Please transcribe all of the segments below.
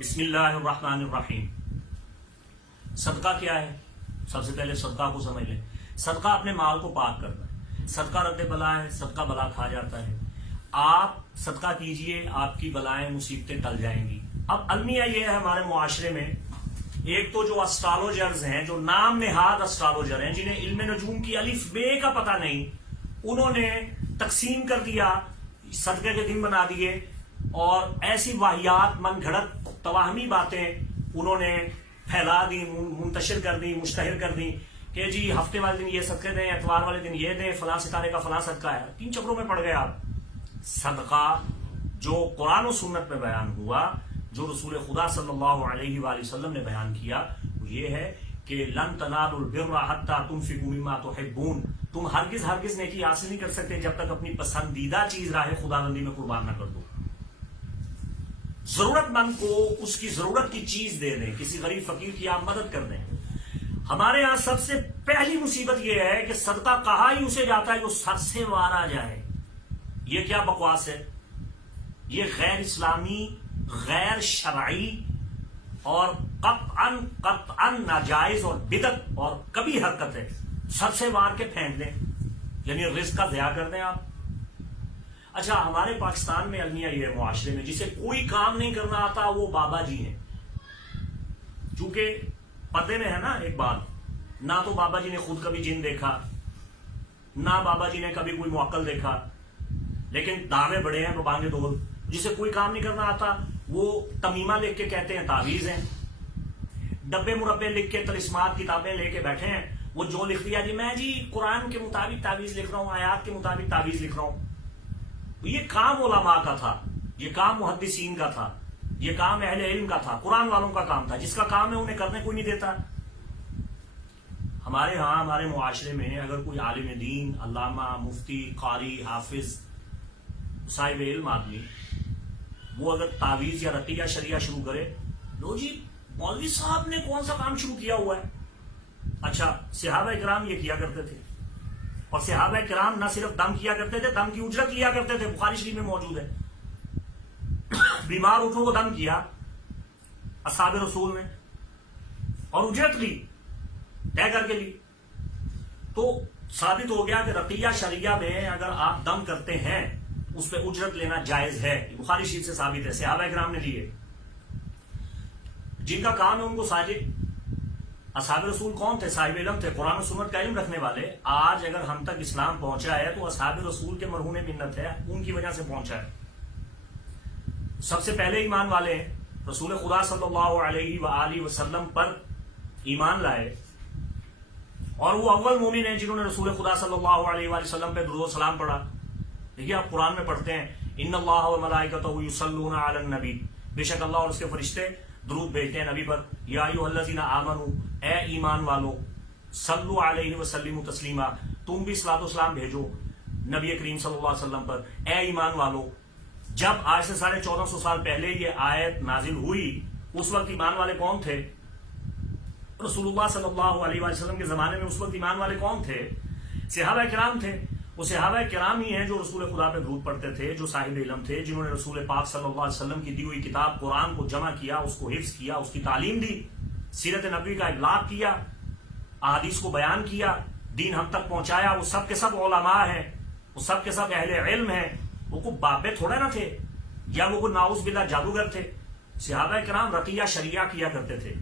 بسم اللہ الرحمن الرحیم۔ صدقہ کیا ہے؟ سب سے پہلے صدقہ کو سمجھ لیں۔ صدقہ اپنے مال کو پاک کرنا ہے۔ صدقہ رد بلا ہے، صدقہ بلا کھا جاتا ہے۔ آپ صدقہ کیجئے، آپ کی بلائیں مصیبتیں ٹل جائیں گی۔ اب المیہ یہ ہے ہمارے معاشرے میں، ایک تو جو اسٹرالوجرز ہیں، جو نام نہاد اسٹرالوجر ہیں، جنہیں علم نجوم کی الف بے کا پتہ نہیں، انہوں نے تقسیم کر دیا، صدقے کے دن بنا دیے، اور ایسی واہیات من گھڑت توہمی باتیں انہوں نے پھیلا دی، منتشر کر دی، مشتہر کر دی کہ جی ہفتے والے دن یہ صدقے دیں، اتوار والے دن یہ دیں، فلاں ستارے کا فلاں صدقہ ہے۔ تین چکروں میں پڑ گئے آپ۔ صدقہ جو قرآن و سنت میں بیان ہوا، جو رسول خدا صلی اللہ علیہ وآلہ وسلم نے بیان کیا، وہ یہ ہے کہ لن تنالوا البر حتی تنفقوا مما تحبون، تم ہرگز نیکی حاصل نہیں کر سکتے جب تک اپنی پسندیدہ چیز راہ خداوندی میں قربان نہ کر دو۔ ضرورت مند کو اس کی ضرورت کی چیز دے دیں، کسی غریب فقیر کی آپ مدد کر دیں۔ ہمارے ہاں سب سے پہلی مصیبت یہ ہے کہ صدقہ کہا ہی اسے جاتا ہے جو سر سے وار آ جائے۔ یہ کیا بکواس ہے؟ یہ غیر اسلامی، غیر شرعی اور قطعاً ناجائز اور بدعت اور کبھی حرکت ہے۔ سر سے وار کے پھینک دیں، یعنی رزق کا ضیاع کر دیں آپ۔ اچھا، ہمارے پاکستان میں المیہ یہ معاشرے میں جسے کوئی کام نہیں کرنا آتا وہ بابا جی ہیں۔ چونکہ پردے میں ہے نا ایک بات، نہ تو بابا جی نے خود کبھی جن دیکھا، نہ بابا جی نے کبھی کوئی معقل دیکھا، لیکن دعوے بڑے ہیں ببانگ دول۔ جسے کوئی کام نہیں کرنا آتا وہ تمیمہ لکھ کے کہتے ہیں تعویذ ہیں، ڈبے مربے لکھ کے طلسمات کتابیں لے کے بیٹھے ہیں، وہ جو لکھ دیا جی میں جی قرآن کے مطابق تعویذ لکھ رہا ہوں، آیات کے مطابق تعویذ لکھ رہا ہوں۔ یہ کام علماء کا تھا، یہ کام محدثین کا تھا، یہ کام اہل علم کا تھا، قرآن والوں کا کام تھا۔ جس کا کام ہے انہیں کرنے کوئی نہیں دیتا۔ ہمارے ہاں ہمارے معاشرے میں اگر کوئی عالم دین، علامہ، مفتی، قاری، حافظ، صاحب علم آدمی، وہ اگر تعویذ یا رقیہ شریعہ شروع کرے، لو جی مولوی صاحب نے کون سا کام شروع کیا ہوا ہے؟ اچھا، صحابہ کرام یہ کیا کرتے تھے، اور صحابہ کرام نہ صرف دم کیا کرتے تھے، دم کی اجرت لیا کرتے تھے۔ بخاری شریف میں موجود ہے، بیمار اٹھوں کو دم کیا اصحاب رسول نے، اور اجرت لی، طے کر کے لی۔ تو ثابت ہو گیا کہ رقیہ شریعہ میں اگر آپ دم کرتے ہیں اس پہ اجرت لینا جائز ہے۔ بخاری شریف سے ثابت ہے، صحابہ کرام نے لیے۔ جن کا کام ہے ان کو ساجد۔ اصحاب رسول کون تھے؟ صاحب علم تھے، قرآن و سنت کا علم رکھنے والے۔ آج اگر ہم تک اسلام پہنچا ہے تو اصحاب رسول کے مرہون منت ہے، ان کی وجہ سے پہنچا ہے۔ سب سے پہلے ایمان والے ہیں، رسول خدا صلی اللہ علیہ وآلہ وسلم پر ایمان لائے، اور وہ اول مومن ہیں جنہوں نے رسول خدا صلی اللہ علیہ وآلہ وسلم پہ درود و سلام پڑھا۔ دیکھیے آپ قرآن میں پڑھتے ہیں ان اللہ وملائکتہ یصلون علی النبی، بے شک اللہ اور اس کے فرشتے درود بھیجتے ہیں نبی پر۔ یا ایھا الذین آمنوا، اے ایمان والو، صلو علیہ وسلموا تسلیما، تم بھی صلاۃ و سلام بھیجو نبی کریم صلی اللہ علیہ وسلم پر۔ اے ایمان والو، جب آج سے 1450 سال پہلے یہ آیت نازل ہوئی، اس وقت ایمان والے کون تھے؟ رسول اللہ صلی اللہ علیہ وسلم کے زمانے میں اس وقت ایمان والے کون تھے؟ صحابہ کرام تھے۔ وہ صحابہ کرام ہی ہیں جو رسول خدا پہ درود پڑھتے تھے، جو صاحب علم تھے، جنہوں نے رسول پاک صلی اللہ علیہ وسلم کی دی ہوئی کتاب قرآن کو جمع کیا، اس کو حفظ کیا، اس کی تعلیم دی، سیرت نبوی کا ابلاغ کیا، احادیث کو بیان کیا، دین ہم تک پہنچایا۔ وہ سب کے سب علماء ہیں، وہ سب کے سب اہل علم ہیں۔ وہ کوئی بابے تھوڑے نہ تھے، یا وہ کوئی ناؤز باللہ جادوگر تھے۔ صحابہ کرام رقیہ شریعہ کیا کرتے تھے،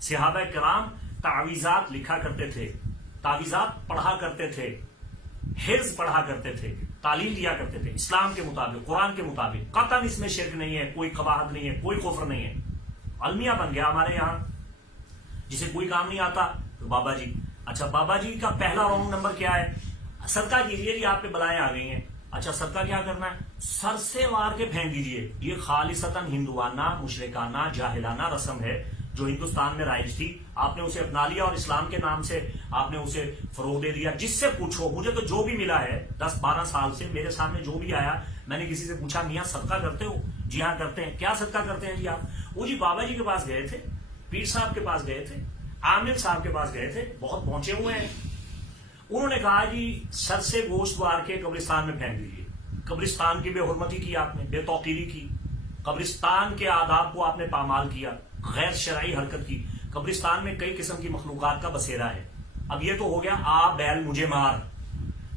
صحابہ کرام تعویذات لکھا کرتے تھے، تعویذات پڑھا کرتے تھے، حفظ پڑھا کرتے تھے، تعلیم دیا کرتے تھے اسلام کے مطابق، قرآن کے مطابق۔ قطعاً اس میں شرک نہیں ہے، کوئی قباحت نہیں ہے، کوئی کفر نہیں ہے۔ المیہ بن گیا ہمارے یہاں، جسے کوئی کام نہیں آتا تو بابا جی۔ اچھا، بابا جی کا پہلا رونگ نمبر کیا ہے؟ صدقہ کیجیے جی، آپ پہ بلائیں آ گئی ہیں۔ اچھا، صدقہ کیا کرنا ہے؟ سر سے وار کے پھینک دیجیے۔ یہ خالصتاً ہندوانہ، مشرکانہ، جاہلانہ رسم ہے جو ہندوستان میں رائج تھی۔ آپ نے اسے اپنا لیا اور اسلام کے نام سے آپ نے اسے فروغ دے دیا۔ جس سے پوچھو، مجھے تو جو بھی ملا ہے 10-12 سال سے میرے سامنے جو بھی آیا، میں نے کسی سے پوچھا میاں صدقہ کرتے ہو؟ جی ہاں کرتے ہیں۔ کیا صدقہ کرتے ہیں جی آپ؟ وہ جی بابا جی کے پاس گئے تھے، پیر صاحب کے پاس گئے تھے، عامر صاحب کے پاس گئے تھے، بہت پہنچے ہوئے ہیں۔ انہوں نے کہا جی سر سے گوشت وار کے قبرستان میں پھینک دیجیے۔ قبرستان کی بے حرمتی کی آپ نے، بے توقیری کی، قبرستان کے آداب کو آپ نے پامال کیا، غیر شرعی حرکت کی. قبرستان میں کئی قسم کی مخلوقات کا بسیرا ہے. اب یہ تو ہو گیا آپ بیل مجھے مار،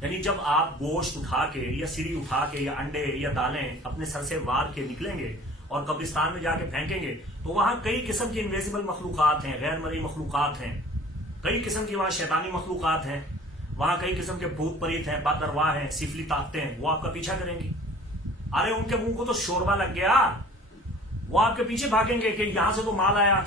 یعنی جب آپ گوشت اٹھا کے یا سری اٹھا کے یا انڈے یا دالیں اپنے سر سے وار کے نکلیں گے اور قبرستان میں جا کے پھینکیں گے تو وہاں کئی قسم کی انویزیبل مخلوقات ہیں، غیر مرئی مخلوقات ہیں، کئی قسم کی وہاں شیطانی مخلوقات ہیں، وہاں کئی قسم کے بھوت پریت ہیں، بد ارواح ہیں، سفلی طاقتیں ہیں. وہ آپ کا پیچھا کریں گی. ارے ان کے منہ کو تو شوربہ لگ گیا، وہ آپ کے پیچھے بھاگیں گے کہ یہاں سے تو مال آیا،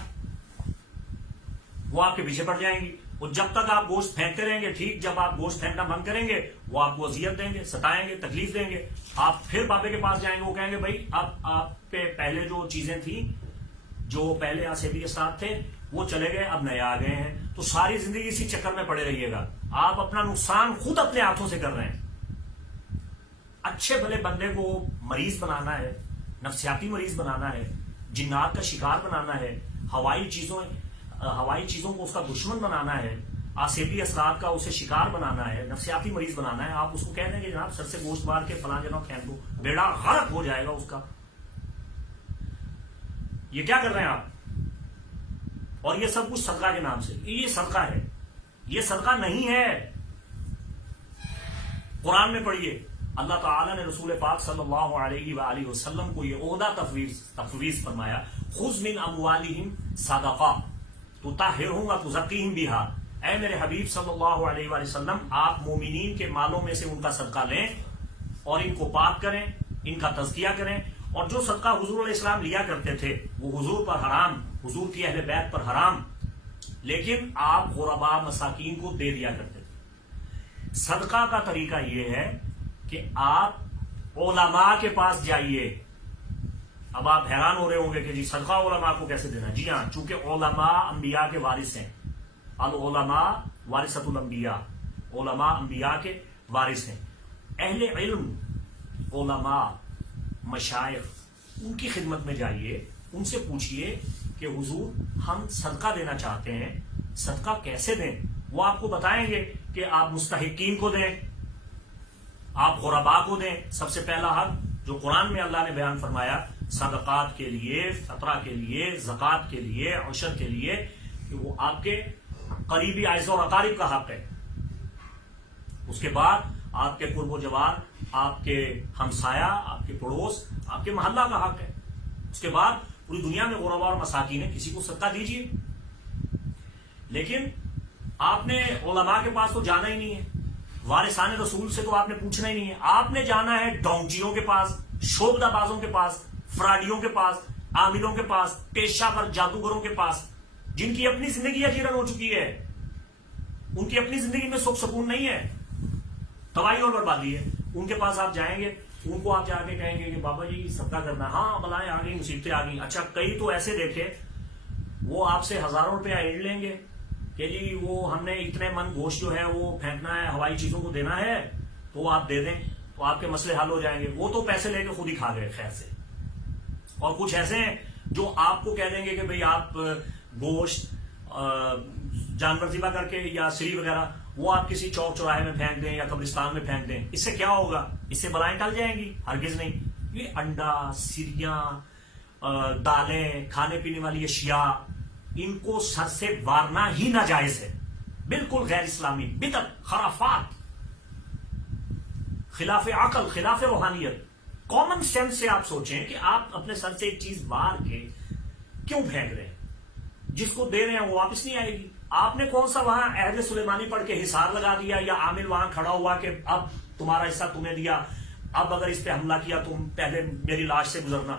وہ آپ کے پیچھے پڑ جائیں گی. اور جب تک آپ گوشت پھینکتے رہیں گے ٹھیک، جب آپ گوشت پھینکنا بند کریں گے وہ آپ کو اذیت دیں گے، ستائیں گے، تکلیف دیں گے. آپ پھر بابے کے پاس جائیں گے، وہ کہیں گے بھائی اب آپ کے پہلے جو چیزیں تھیں، جو پہلے آسیبی اسرار تھے وہ چلے گئے، اب نئے آ گئے ہیں. تو ساری زندگی اسی چکر میں پڑے رہیے گا. آپ اپنا نقصان خود اپنے ہاتھوں سے کر رہے ہیں. اچھے بھلے بندے کو مریض بنانا ہے، نفسیاتی مریض بنانا ہے، جنات کا شکار بنانا ہے، ہوائی چیزوں کو اس کا دشمن بنانا ہے، آسیبی اثرات کا اسے شکار بنانا ہے، نفسیاتی مریض بنانا ہے. آپ اس کو کہہ دیں کہ جناب سر سے گوشت مار کے فلاں جگہ پھینک دو، بیڑا غرق ہو جائے گا اس کا. یہ کیا کر رہے ہیں آپ؟ اور یہ سب کچھ صدقہ کے نام سے. یہ صدقہ ہے، یہ صدقہ نہیں ہے. قرآن میں پڑھیے اللہ تعالیٰ نے رسول پاک صلی اللہ علیہ وآلہ وسلم کو یہ عہدہ تفویض فرمایا، خذ من اموالہم صدقہ تطہرہم وتزکیہم بہا. اے میرے حبیب صلی اللہ علیہ وآلہ وسلم، آپ مومنین کے مالوں میں سے ان کا صدقہ لیں اور ان کو پاک کریں، ان کا تزکیہ کریں. اور جو صدقہ حضور علیہ السلام لیا کرتے تھے وہ حضور پر حرام، حضور کی اہل بیت پر حرام، لیکن آپ غرباء مساکین کو دے دیا کرتے تھے. صدقہ کا طریقہ یہ ہے کہ آپ علماء کے پاس جائیے. اب آپ حیران ہو رہے ہوں گے کہ جی صدقہ علماء کو کیسے دینا؟ جی ہاں، چونکہ علماء انبیاء کے وارث ہیں. العلماء وارثۃ الانبیاء، علماء انبیاء کے وارث ہیں. اہل علم، علماء، مشائخ، ان کی خدمت میں جائیے، ان سے پوچھئے کہ حضور ہم صدقہ دینا چاہتے ہیں، صدقہ کیسے دیں؟ وہ آپ کو بتائیں گے کہ آپ مستحقین کو دیں، آپ غرباء کو دیں. سب سے پہلا حق جو قرآن میں اللہ نے بیان فرمایا صدقات کے لیے، فطرہ کے لیے، زکوٰۃ کے لیے، عشر کے لیے، کہ وہ آپ کے قریبی اعزاء و اقارب کا حق ہے. اس کے بعد آپ کے قرب و جوار، آپ کے ہمسایہ، آپ کے پڑوس، آپ کے محلہ کا حق ہے. اس کے بعد پوری دنیا میں غرباء اور مساکین ہے، کسی کو صدقہ دیجیے. لیکن آپ نے علماء کے پاس تو جانا ہی نہیں ہے، وارثان رسول سے تو آپ نے پوچھنا ہی نہیں ہے. آپ نے جانا ہے ڈونچیوں کے پاس، شوبدہ بازوں کے پاس، فراڈیوں کے پاس، عاملوں کے پاس، پیشہ ور جادوگروں کے پاس، جن کی اپنی زندگی اجیرن ہو چکی ہے. ان کی اپنی زندگی میں سکھ سکون نہیں ہے، تباہی اور بربادی ہے. ان کے پاس آپ جائیں گے، ان کو آپ جا کے کہیں گے کہ بابا جی صدقہ کرنا. ہاں بلائیں آ گئی، مصیبتیں آ گئی. اچھا کئی تو ایسے دیکھے وہ آپ سے ہزاروں روپیہ ایڈ لیں گے کہ جی وہ ہم نے اتنے من گوشت جو ہے وہ پھینکنا ہے، ہوائی چیزوں کو دینا ہے، تو آپ دے دیں تو آپ کے مسئلے حل ہو جائیں گے. وہ تو پیسے لے کے خود ہی کھا گئے خیر سے. اور کچھ ایسے ہیں جو آپ کو کہہ دیں گے کہ بھئی آپ گوشت جانور ذبح کر کے یا سری وغیرہ وہ آپ کسی چوک چوراہے میں پھینک دیں یا قبرستان میں پھینک دیں. اس سے کیا ہوگا؟ اس سے بلائیں ٹل جائیں گی؟ ہرگز نہیں. یہ انڈا، سریاں، دالیں، کھانے پینے والی اشیاء، ان کو سر سے وارنا ہی ناجائز ہے. بالکل غیر اسلامی، بدعت، خرافات، خلاف عقل، خلاف روحانیت. کامن سینس سے آپ سوچیں کہ آپ اپنے سر سے ایک چیز وار کے کیوں پھینک رہے ہیں؟ جس کو دے رہے ہیں وہ واپس نہیں آئے گی. آپ نے کون سا وہاں عہد سلیمانی پڑھ کے حصار لگا دیا یا عامل وہاں کھڑا ہوا کہ اب تمہارا حصہ تمہیں دیا، اب اگر اس پہ حملہ کیا تم پہلے میری لاش سے گزرنا؟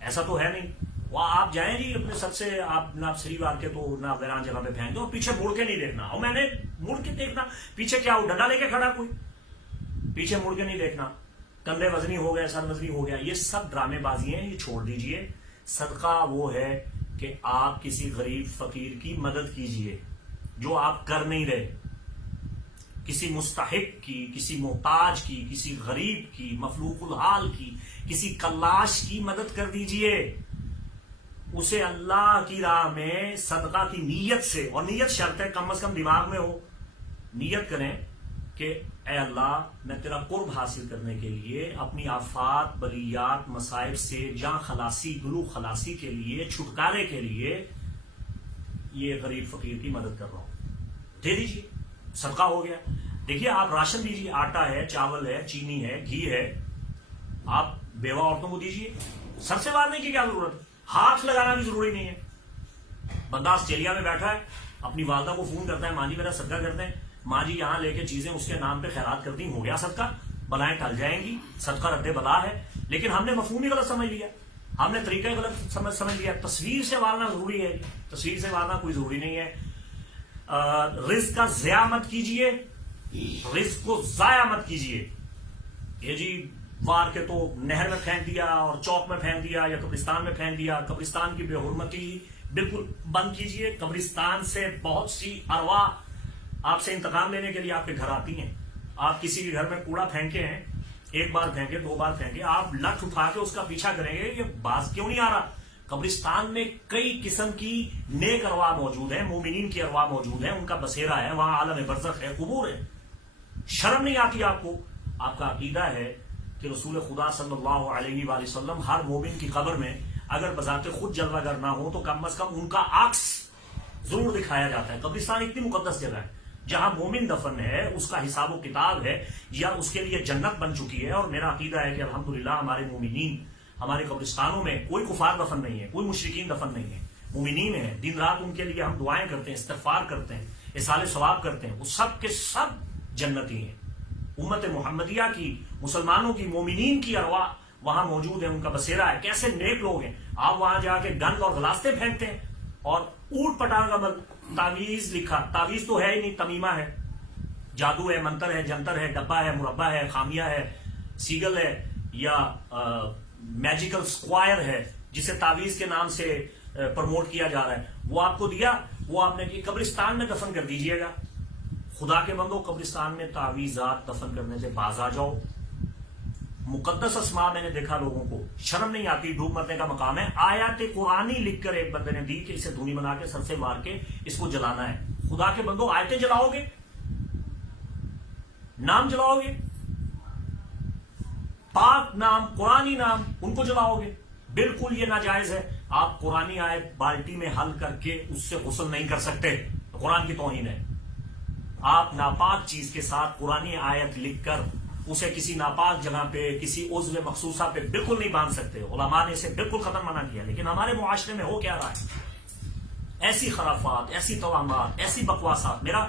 ایسا تو ہے نہیں. وہ آپ جائیں جی اپنے سر سے آپ نہ سری وار کے تو نہ ویران جگہ پہ پھینک دو، پیچھے مڑ کے نہیں دیکھنا. اور میں نے مڑ کے دیکھنا پیچھے کیا ہو، ڈنڈا لے کے کھڑا کوئی؟ پیچھے مڑ کے نہیں دیکھنا. کندھے وزنی ہو گئے، سر وزنی ہو گیا، یہ سب ڈرامے بازی ہیں، یہ چھوڑ دیجئے. صدقہ وہ ہے کہ آپ کسی غریب فقیر کی مدد کیجئے جو آپ کر نہیں رہے. کسی مستحق کی، کسی محتاج کی، کسی غریب کی، مفلوق الحال کی، کسی کلاش کی مدد کر دیجئے. اسے اللہ کی راہ میں صدقہ کی نیت سے، اور نیت شرط ہے کم از کم دماغ میں ہو، نیت کریں کہ اے اللہ میں تیرا قرب حاصل کرنے کے لیے اپنی آفات بلیات مصائب سے جان خلاصی گلو خلاصی کے لیے چھٹکارے کے لیے یہ غریب فقیر کی مدد کر رہا ہوں، دے دیجیے، صدقہ ہو گیا۔ دیکھیے آپ راشن دیجیے، آٹا ہے، چاول ہے، چینی ہے، گھی ہے، آپ بیوہ عورتوں کو دیجیے، سر سے وارنے کی کیا ضرورت ہے، ہاتھ لگانا بھی ضروری نہیں ہے۔ بندہ آسٹریلیا میں بیٹھا ہے، اپنی والدہ کو فون کرتا ہے، ماں جی میرا صدقہ کرتے ہیں، ماں جی یہاں لے کے چیزیں اس کے نام پہ خیرات کرتی ہیں، ہو گیا صدقہ، بلائیں ٹل جائیں گی، صدقہ رد بلا ہے۔ لیکن ہم نے مفہوم ہی غلط سمجھ لیا، ہم نے طریقہ غلط سمجھ لیا۔ تصویر سے وارنا ضروری ہے، تصویر سے وارنا کوئی ضروری نہیں ہے۔ رزق کا ضیاع مت کیجیے، رزق کو ضائع مت کیجیے۔ یہ جی وار کے تو نہر میں پھینک دیا اور چوک میں پھینک دیا یا قبرستان میں پھینک دیا، قبرستان کی بے حرمتی بالکل بند کیجیے۔ قبرستان سے بہت سی ارواح آپ سے انتقام لینے کے لیے آپ کے گھر آتی ہیں۔ آپ کسی کے گھر میں کوڑا پھینکے ہیں، ایک بار پھینکے، دو بار پھینکے، آپ لٹ اٹھا کے اس کا پیچھا کریں گے، یہ باز کیوں نہیں آ رہا؟ قبرستان میں کئی قسم کی نیک ارواح موجود ہیں، مومنین کی ارواح موجود ہیں، ان کا بسیرا ہے، وہاں عالم برزخ ہے، قبور ہے۔ شرم نہیں آتی آپ کو؟ آپ کا عقیدہ ہے کہ رسول خدا صلی اللہ علیہ وآلہ وسلم ہر مومن کی قبر میں اگر بذات خود جلوہ گر نہ ہو تو کم از کم ان کا عکس ضرور دکھایا جاتا ہے۔ قبرستان اتنی مقدس جگہ ہے، جہاں مومن دفن ہے، اس کا حساب و کتاب ہے یا اس کے لیے جنت بن چکی ہے۔ اور میرا عقیدہ ہے کہ الحمدللہ ہمارے مومنین، ہمارے قبرستانوں میں کوئی کفار دفن نہیں ہے، کوئی مشرکین دفن نہیں ہے، مومنین ہیں۔ دن رات ان کے لیے ہم دعائیں کرتے ہیں، استغفار کرتے ہیں، اصالہ ثواب کرتے ہیں، وہ سب کے سب جنتی ہیں۔ امت محمدیہ کی، مسلمانوں کی، مومنین کی ارواح وہاں موجود ہے، ان کا بسیرا ہے۔ کیسے نیک لوگ ہیں، آپ وہاں جا کے گند اور غلاستے پھینکتے ہیں اور اوٹ پٹانگ عمل، تعویذ لکھا، تعویذ تو ہے ہی نہیں، تمیمہ ہے، جادو ہے، منتر ہے، جنتر ہے، ڈبہ ہے، مربع ہے، خامیہ ہے، سیگل ہے، یا میجیکل سکوائر ہے جسے تعویذ کے نام سے پروموٹ کیا جا رہا ہے، وہ آپ کو دیا، وہ آپ نے قبرستان میں دفن کر دیجئے گا۔ خدا کے بندو، قبرستان میں تعویذات دفن کرنے سے باز آ جاؤ۔ مقدس اسماء میں نے دیکھا لوگوں کو، شرم نہیں آتی، ڈوب مرنے کا مقام ہے۔ آیات قرآنی لکھ کر ایک بندے نے دی کہ اسے دھونی بنا کے سر سے مار کے اس کو جلانا ہے۔ خدا کے بندو، آیتیں جلاؤ گے، نام جلاؤ گے، پاک نام، قرآنی نام، ان کو جلاؤ گے، بالکل یہ ناجائز ہے۔ آپ قرآنی آیت بالٹی میں حل کر کے اس سے غسل نہیں کر سکتے، قرآن کی توہین ہے۔ آپ ناپاک چیز کے ساتھ قرآنی آیت لکھ کر اسے کسی ناپاک جگہ پہ، کسی عضو مخصوصہ پہ بالکل نہیں باندھ سکتے۔ علماء نے اسے بالکل ختم منع کیا، لیکن ہمارے معاشرے میں ہو کیا رہا ہے؟ ایسی خرافات، ایسی توہمات، ایسی بکواسات، میرا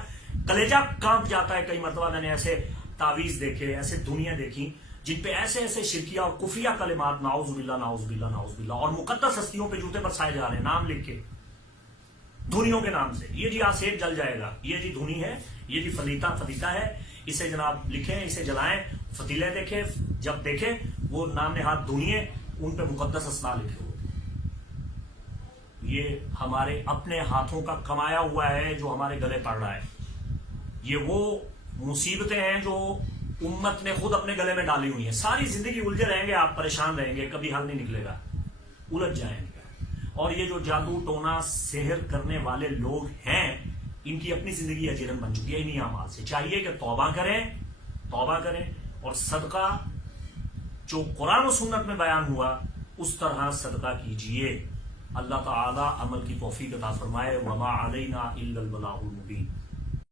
کلیجہ کانپ جاتا ہے۔ کئی مرتبہ میں نے ایسے تعویذ دیکھے، ایسے دنیا دیکھی جن پہ ایسے ایسے شرکیہ اور کفریہ کلمات، نعوذ باللہ نعوذ باللہ نعوذ باللہ، اور مقدس ہستیوں پہ جوتے برسائے جا رہے ہیں نام لکھ کے، دھنیوں کے نام سے۔ یہ جی آسیب جل جائے گا، یہ جی دھنی ہے، یہ جی فتیلہ ہے، اسے جناب لکھیں، اسے جلائیں، فتیلے دیکھیں، جب دیکھیں وہ نام نہاد دھنیے، ان پہ مقدس اسماء لکھے ہوتے ہیں۔ یہ ہمارے اپنے ہاتھوں کا کمایا ہوا ہے جو ہمارے گلے پڑ رہا ہے۔ یہ وہ مصیبتیں ہیں جو امت نے خود اپنے گلے میں ڈالی ہوئی ہیں۔ ساری زندگی الجھے رہیں گے آپ، پریشان رہیں گے، کبھی حل نہیں نکلے گا، الجھ جائیں گے۔ اور یہ جو جادو ٹونا سحر کرنے والے لوگ ہیں، ان کی اپنی زندگی اجیرن بن چکی ہے انہی اعمال سے۔ چاہیے کہ توبہ کریں اور صدقہ جو قرآن و سنت میں بیان ہوا اس طرح صدقہ کیجئے۔ اللہ تعالی عمل کی توفیق عطا فرمائے۔ وما علینا الا البلاغ المبین۔